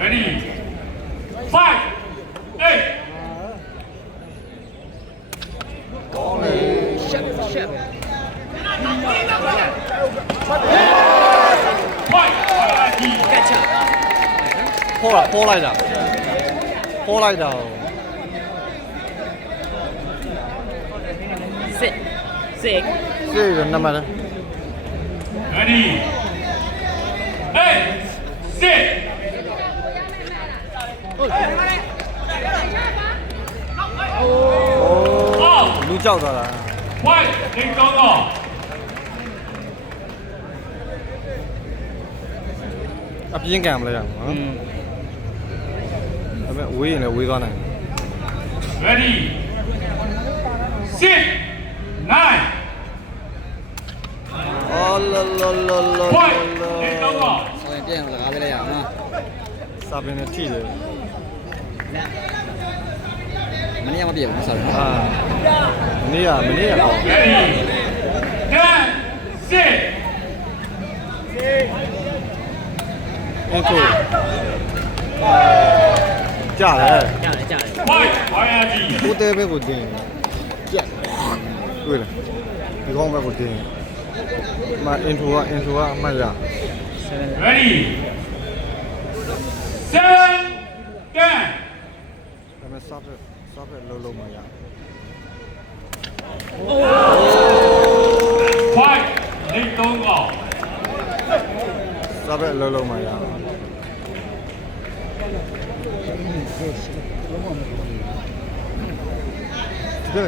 Ready. Fight. Eight. Shut. Fight. Catch up. ဖိုးလိုက်တာ Sit. စေးရနမလား Ready. Eight. Sit. လူကြောက်သွားတာ Fight. Take down off. အပြင်းကံမလဲရအောင်နော်ဒါပေမဲ့ဝေးရင်လည်းဝေးသွားနိုင် Ready. Sit. Nine. အော်လော Fight. Take down off. ဆောင်းပြန်စကားပေးလိုက်ရအောင်နော် စာပင်နဲ့ထိတယ် မနေ့ကမပြေဘူးဆောင်း အာမနေ့ကပေါ့ Ready. Ten. Sit. အင်းကိုကြားတယ် ကြားတယ် Fight. YRG. ကိုတဲဘက်ကိုတင်းကြက်တွေ့လားဒီကောင်းဘက်ကိုတင်းမအင်ထူကအမှတ်ရ Ready. Seven. Ten. ဒါပေမဲ့စားဖက်လုံးမရ Fight. Take down off. စားဖက်လုံးမရ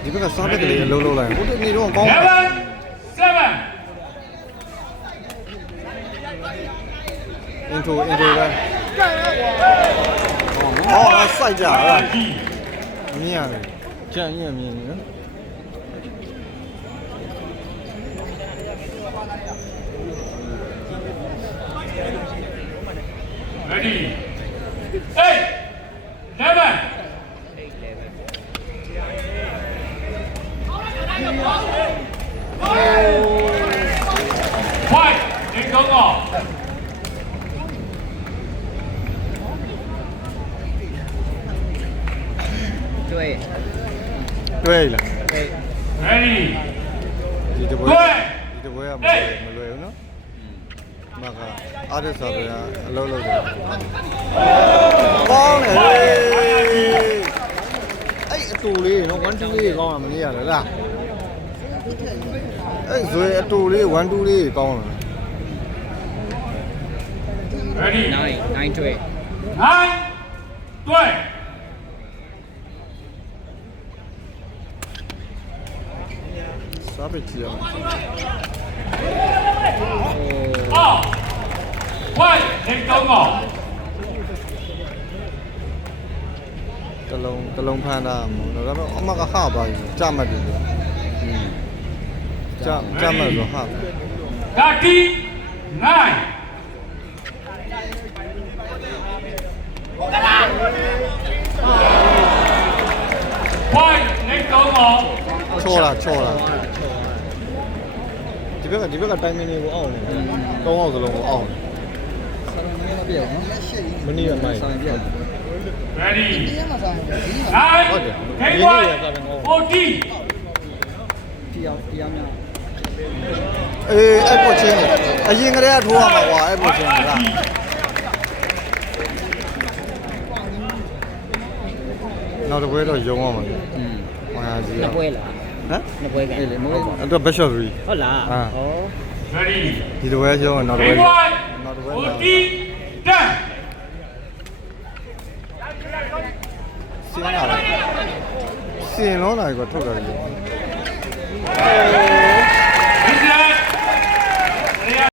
ဒီဘက်ကစားဖက်ကလေးလုံးလိုက်ဟိုတနေ့တော့ကောင်း Seven. Seven. အင်ထူပဲအော်စိုက်ကြလား YRG. မြင်ရတယ်ကြံ့မြင်နေနော် Ready. Eight. 11. Fight. Take down off. တွေ့ တွေ့လား Ready. ဒီတပွဲ တွေ့ ဒီတပွဲကမလွယ်ဘူးနော်မကအားရစားပဲအလုံးလုံးတယ်ကောင်းတယ်အဲ့အတူလေးနော်1 2လေးကောင်းတာမနေရတယ်လားအဲ့ဇွဲအတူလေး1 2လေးကောင်းတယ် Ready. 9တွေ့ Nine. 对。 စားပဲကြည့်အောင် Off. Fight. Take down off. တလုံးဖမ်းတာမဟုတ်တော့ဒါပေမဲ့အမကဟပါပြီကြမှတ်တယ်ကြမှတ်ဆိုဟ 30. Nine. Fight. Take down off. ချောလာဒီဘက်ကတိုင်းမင်းလေးကိုအောက်နေတယ်၃အောင်စလုံးကိုအောက်နေ ဆောင်းမပြေဘူးနော် မနေ့ကမိုက် ဆောင်းပြေ Ready. ဟုတ်တယ် Nine. Take one. 40. တရားများ အေးအဲ့ပေါ်ချင်းအရင်ကတည်းကထိုးရမှာကွာအဲ့ပေါ်ချင်းကနောက်တစ်ပွဲတော့ယုံရမှာလေဟောရစီ နှစ်ပွဲလား ဟမ် နှစ်ပွဲကအဲ့လေမိုး အဲ့တော့ best shot 3 ဟုတ်လားဩ Ready. ဒီတစ်ပွဲယုံနောက်တစ်ပွဲ Take one. နောက်တစ်ပွဲ 40. 10. စင်းလာတယ်စင်းလုံးလာကိုထုတ်တယ်